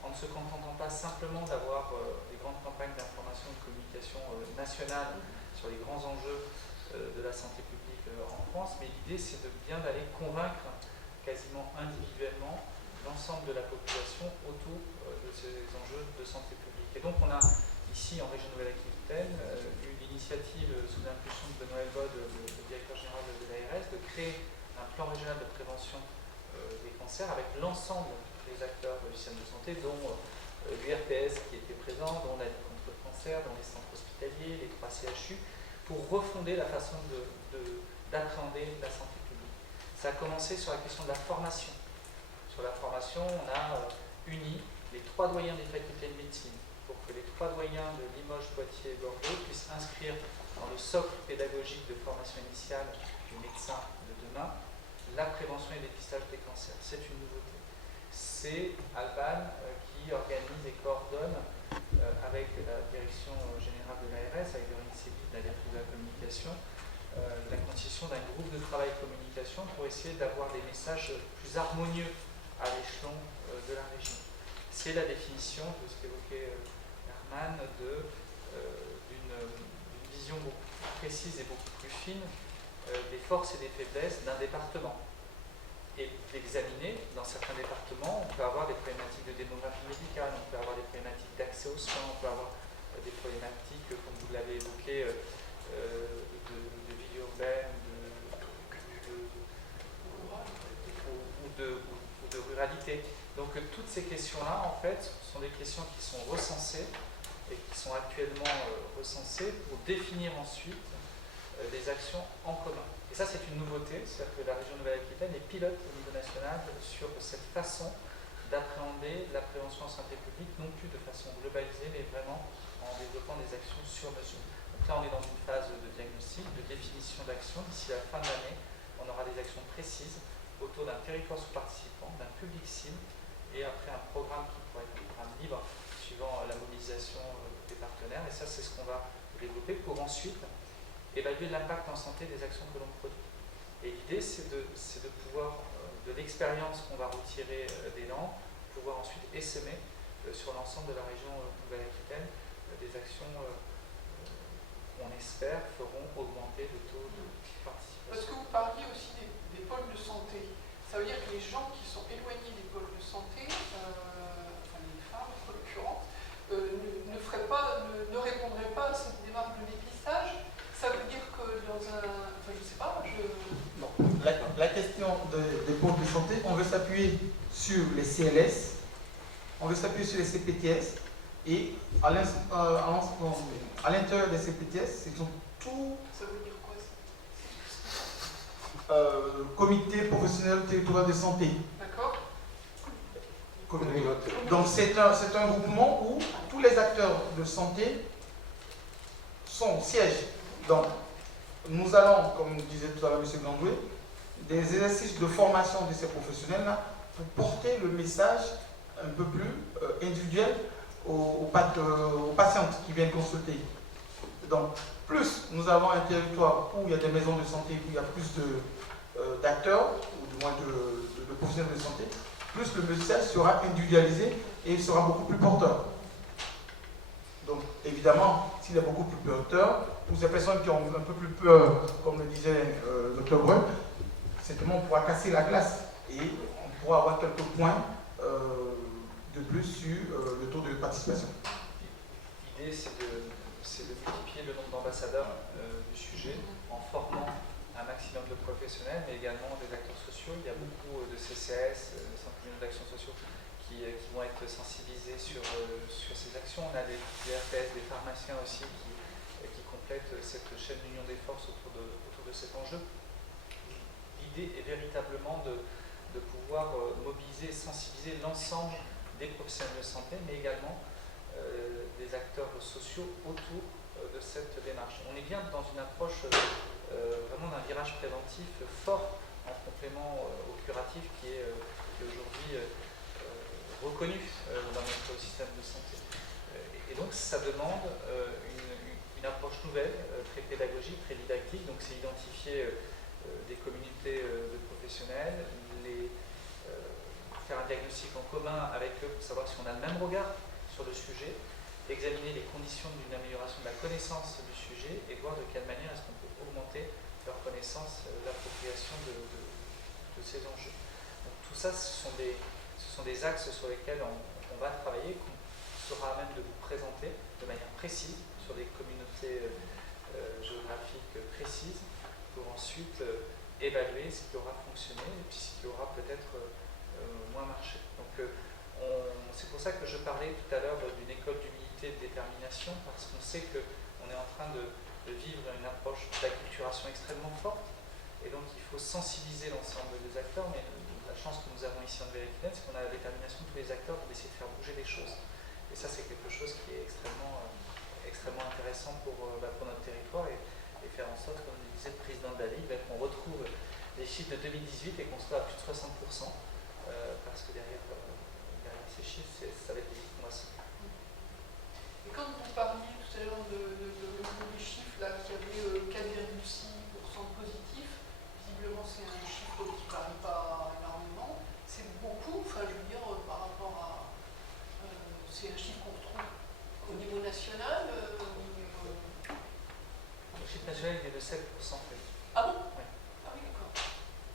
en ne se contentant pas simplement d'avoir des grandes campagnes d'information et de communication nationales sur les grands enjeux de la santé publique en France, mais l'idée c'est bien d'aller convaincre quasiment individuellement l'ensemble de la population autour de ces enjeux de santé publique. Et donc on a ici en région Nouvelle-Aquitaine eu l'initiative sous l'impulsion de Benoît Elbod, le directeur général de l'ARS, de créer un plan régional de prévention des cancers avec l'ensemble des acteurs du système de santé, dont l'URPS qui était présent, dont la Ligue contre le cancer, dont les centres hospitaliers, les 3 CHU, pour refonder la façon d'appréhender la santé publique. Ça a commencé sur la question de la formation. Sur la formation, on a uni les 3 doyens des facultés de médecine pour que les 3 doyens de Limoges, Poitiers et Bordeaux puissent inscrire dans le socle pédagogique de formation initiale du médecin de demain la prévention et le dépistage des cancers. C'est une nouveauté. C'est Alban qui organise et coordonne avec la direction générale de l'ARS, avec Véronique Séville de la direction de la communication, la constitution d'un groupe de travail communication pour essayer d'avoir des messages plus harmonieux à l'échelon de la région. C'est la définition de ce qu'évoquait Herman d'une vision beaucoup plus précise et beaucoup plus fine des forces et des faiblesses d'un département. Et d'examiner, dans certains départements, on peut avoir des problématiques de démographie médicale, on peut avoir des problématiques d'accès aux soins, on peut avoir des problématiques, comme vous l'avez évoqué, de vie urbaine ou de ruralité. Donc toutes ces questions-là, en fait, sont des questions qui sont recensées et qui sont actuellement recensées pour définir ensuite des actions en commun. Et ça, c'est une nouveauté, c'est-à-dire que la région Nouvelle-Aquitaine est pilote au niveau national sur cette façon d'appréhender la prévention en santé publique, non plus de façon globalisée, mais vraiment en développant des actions sur mesure. Donc là, on est dans une phase de diagnostic, de définition d'actions. D'ici la fin de l'année, on aura des actions précises autour d'un territoire sous-participant, d'un public cible, et après un programme qui pourrait être un programme libre, suivant la mobilisation des partenaires. Et ça, c'est ce qu'on va développer pour ensuite évaluer l'impact en santé des actions que l'on produit. Et l'idée, c'est de pouvoir, de l'expérience qu'on va retirer des Landes, pouvoir ensuite essaimer sur l'ensemble de la région Nouvelle-Aquitaine des actions, on espère, feront augmenter le taux de participation. Parce que vous parliez aussi des pôles de santé. Ça veut dire que les gens qui sont éloignés des pôles de santé, enfin les femmes en l'occurrence, ne répondraient pas à cette démarche de dépistage. Ça veut dire que dans un... Enfin, je ne sais pas, Non. La question des pôles de santé, on veut s'appuyer sur les CLS, on veut s'appuyer sur les CPTS, et à l'intérieur des CPTS, ce sont tous... Ça veut dire quoi ça comité professionnel territorial de santé. D'accord. Donc c'est un groupement où tous les acteurs de santé sont au siège. Donc nous allons, comme disait tout à l'heure M. Gandoué, des exercices de formation de ces professionnels-là pour porter le message un peu plus individuel aux patientes qui viennent consulter. Donc plus nous avons un territoire où il y a des maisons de santé, où il y a plus d'acteurs, ou du moins de professionnels de santé, plus le message sera individualisé et il sera beaucoup plus porteur. Donc évidemment, s'il est beaucoup plus porteur, pour ces personnes qui ont un peu plus peur, comme le disait le Dr Brun, simplement on pourra casser la glace et on pourra avoir quelques points de plus sur le taux de participation. L'idée, c'est de multiplier le nombre d'ambassadeurs du sujet en formant un maximum de professionnels, mais également des acteurs sociaux. Il y a beaucoup de CCAS, Centres communaux d'action sociaux, qui vont être sensibilisés sur ces actions. On a des RPS, des pharmaciens aussi qui complètent cette chaîne d'union des forces autour de cet enjeu. L'idée est véritablement de pouvoir mobiliser et sensibiliser l'ensemble des professionnels de santé, mais également des acteurs sociaux autour de cette démarche. On est bien dans une approche vraiment d'un virage préventif fort en complément au curatif qui est aujourd'hui reconnue dans notre système de santé. Et donc ça demande une approche nouvelle, très pédagogique, très didactique. Donc c'est identifier des communautés de professionnels, faire un diagnostic en commun avec eux pour savoir si on a le même regard sur le sujet, examiner les conditions d'une amélioration de la connaissance du sujet et voir de quelle manière est-ce qu'on peut augmenter leur connaissance, l'appropriation de ces enjeux. Donc tout ça, ce sont des axes sur lesquels on va travailler, qu'on sera à même de vous présenter de manière précise sur des communautés géographiques précises pour ensuite évaluer ce qui aura fonctionné et puis ce qui aura peut-être moins marché. Donc c'est pour ça que je parlais tout à l'heure d'une école d'humilité et de détermination, parce qu'on sait qu'on est en train de vivre une approche d'acculturation extrêmement forte, et donc il faut sensibiliser l'ensemble des acteurs, mais la chance que nous avons ici en Nouvelle-Aquitaine, c'est qu'on a la détermination de tous les acteurs pour essayer de faire bouger les choses. Et ça, c'est quelque chose qui est extrêmement intéressant pour notre territoire, et faire en sorte, comme le disait le président de la Ligue, qu'on retrouve les chiffres de 2018 et qu'on soit à plus de 60%, parce que derrière ces chiffres, ça va être des moissons. Et quand vous parliez tout à l'heure des chiffres, là, qu'il y avait 4,6% positifs, visiblement c'est un chiffre qui ne varie pas énormément. C'est beaucoup, enfin je veux dire, par rapport à... c'est un chiffre qu'on retrouve au niveau national. Le chiffre national il est de 7%. Oui. Ah bon? Oui. Ah oui, d'accord.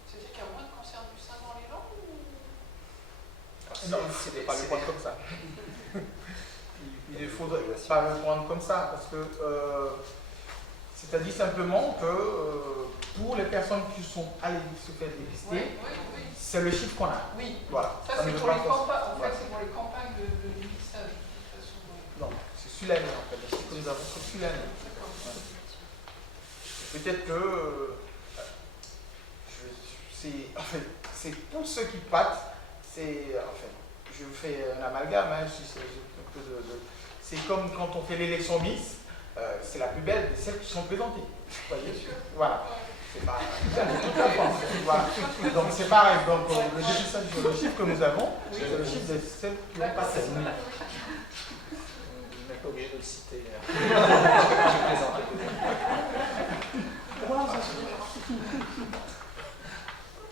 C'est-à-dire qu'il y a moins de cancer du sein dans les langues ou... Non, il ne faut pas le prendre comme ça. Il faudrait pas le prendre comme ça, parce que c'est-à-dire simplement que pour les personnes qui sont allées se faire dépister, c'est le chiffre qu'on a. Oui, voilà. Ça c'est pour les campagnes, en fait, c'est pour les campagnes de dépistage, de toute façon. Non, c'est sur l'année en fait, les chiffres que nous avons, c'est sur l'année. Peut-être que c'est pour ceux qui pâtent, je fais un amalgame, hein, c'est comme quand on fait l'élection Miss, c'est la plus belle de celles qui sont présentées. Vous voyez? Voilà. C'est pas toute la France. Voilà. Donc c'est pareil. Donc le dépistage, le chiffre que nous avons, c'est le chiffre de celles qui ont passé. Vous n'êtes pas obligé de le citer.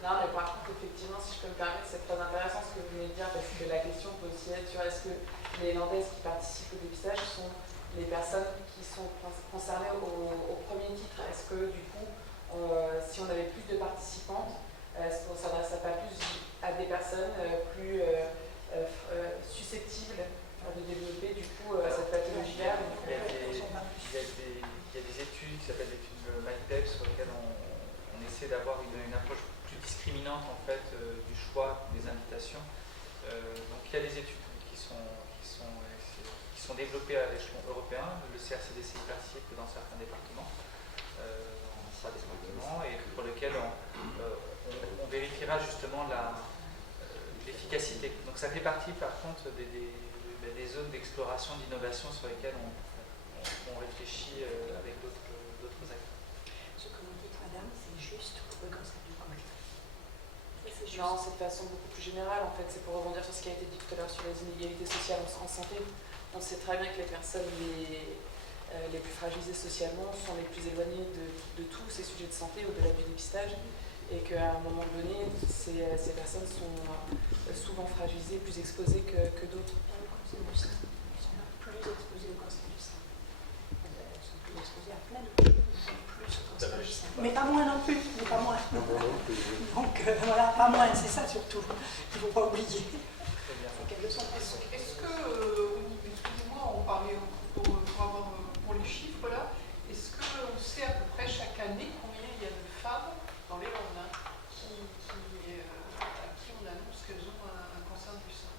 Non, mais par contre, effectivement, si je peux me permettre, c'est très intéressant ce que vous venez de dire, parce que la question peut aussi être sur est-ce que les Landaises qui participent au dépistage sont les personnes qui sont concernées au premier titre. Est-ce que du coup, si on avait plus de participantes, est-ce qu'on ne s'adresserait pas plus à des personnes plus susceptibles de développer du coup cette pathologie-là? Il y a des études qui s'appellent l'étude MyPep sur lesquelles on essaie d'avoir une approche plus discriminante en fait du choix des invitations. Donc il y a des études qui sont développées à l'échelon européen. Le CRCDC y participe dans certains départements, et pour lesquels on vérifiera justement l'efficacité. Donc ça fait partie par contre des zones d'exploration, d'innovation sur lesquelles on réfléchit avec d'autres acteurs. Ce que vous dites, madame, c'est juste pour le cancer du col. Non, c'est de façon beaucoup plus générale, en fait, c'est pour rebondir sur ce qui a été dit tout à l'heure sur les inégalités sociales en santé. On sait très bien que les personnes les plus fragilisées socialement sont les plus éloignées de tous ces sujets de santé au-delà du dépistage, et qu'à un moment donné, ces personnes sont souvent fragilisées, plus exposées que d'autres. Le cancer du sein, ils sont plus exposés au cancer du sein. Ils sont plus exposés à plein de choses, plus au cancer du sein. Mais pas moins non plus, mais pas moins. Donc voilà, pas moins, c'est ça surtout. Il ne faut pas oublier. Est-ce que, excusez-moi, on parlait pour les chiffres là, est-ce qu'on sait à peu près chaque année combien il y a de femmes dans les Landes à qui on annonce qu'elles ont un cancer du sein?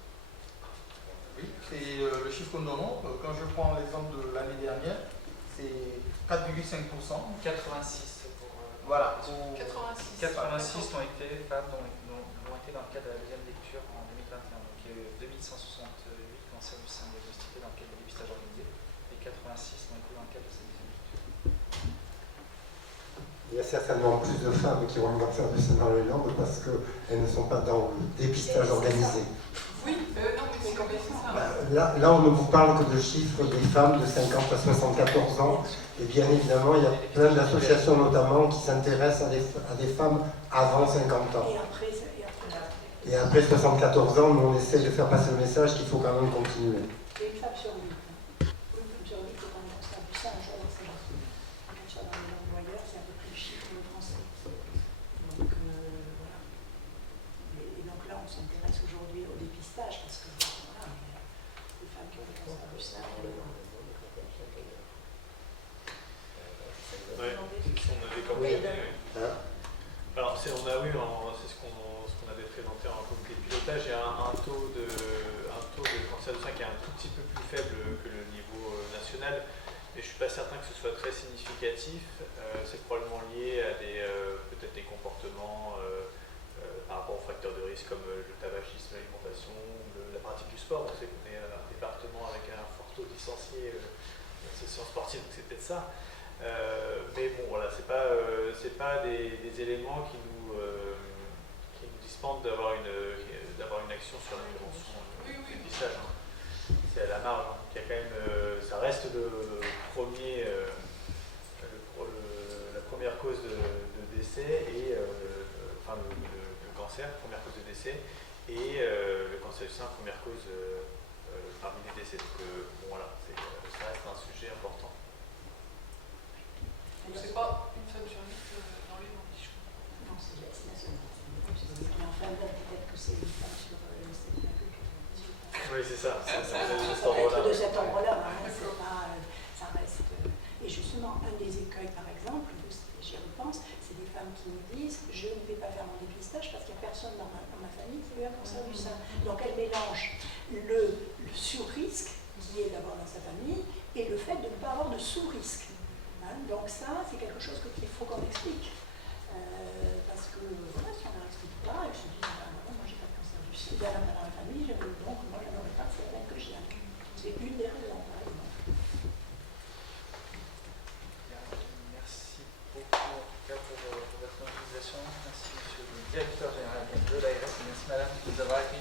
Oui, c'est le chiffre que nous donnons. Quand je prends l'exemple de l'année dernière, c'est 4,5%. 86 pour... Voilà. 86 ont été femmes ont été dans le cadre de la deuxième lecture en 2021. Donc il y a eu 2168 cancers du sein diagnostiqués dans le cadre du dépistage organisé, et 86 ont été dans le cadre de cette deuxième lecture. Il y a certainement plus de femmes qui ont un cancer du sein dans les Landes parce qu'elles ne sont pas dans le dépistage organisé. Oui, non, mais là, on ne vous parle que de chiffres des femmes de 50 à 74 ans. Et bien évidemment, il y a plein d'associations notamment qui s'intéressent à des femmes avant 50 ans. Et après 74 ans, nous on essaie de faire passer le message qu'il faut quand même continuer. Et une femme sur 8. Une femme sur 8 est en cancer du sein un jour dans sa vie. Comme ça, dans les langues ailleurs, c'est à peu près le chiffre français. Donc voilà. Et donc là, on s'intéresse aujourd'hui au dépistage parce que voilà, les femmes qui ont le cancer du sein, Ouais, on avait commencé. Alors, c'est ce qu'on avait présenté en comité de pilotage. Il y a un taux de cancer du sein qui est un tout petit peu plus faible que le niveau national, mais je ne suis pas certain que ce soit très significatif. C'est probablement lié à peut-être des comportements par rapport aux facteurs de risque comme le tabagisme, l'alimentation, la pratique du sport. On sait qu'on est un département avec un fort taux de licenciés dans ces sciences sportives, donc c'est peut-être ça. Mais bon, voilà, c'est pas des éléments qui nous dispensent d'avoir une action sur la prévention du dépistage. C'est à la marge. Il y a quand même, ça reste la première cause de décès et le cancer, première cause de décès, et le cancer du sein, première cause parmi les décès. Donc bon, voilà, ça reste un sujet important. Donc c'est pas une femme sur 8 dans les mondes, je comprends. non, c'est national. Mais enfin, peut-être que c'est une femme sur 7,98. Oui, c'est ça. Ça va être de cet ordre-là, ça reste. Et justement, un des écueils, par exemple, j'y repense, c'est des femmes qui nous disent je ne vais pas faire mon dépistage parce qu'il n'y a personne dans ma famille qui a eu un cancer du sein. Donc elle mélange le sur-risque qui est d'avoir dans sa famille et le fait de ne pas avoir de sous-risque. Donc ça, c'est quelque chose qu'il faut qu'on explique. Parce que voilà, si on ne l'explique pas, elle se dit non, moi j'ai pas de cancer du sein, il y en a pas dans la famille, donc moi je n'en aurais pas, c'est la même que j'ai. C'est une des raisons, par exemple. Merci beaucoup en tout cas pour votre mobilisation. Merci monsieur le directeur général de l'ARS et merci madame de nous avoir accueillis.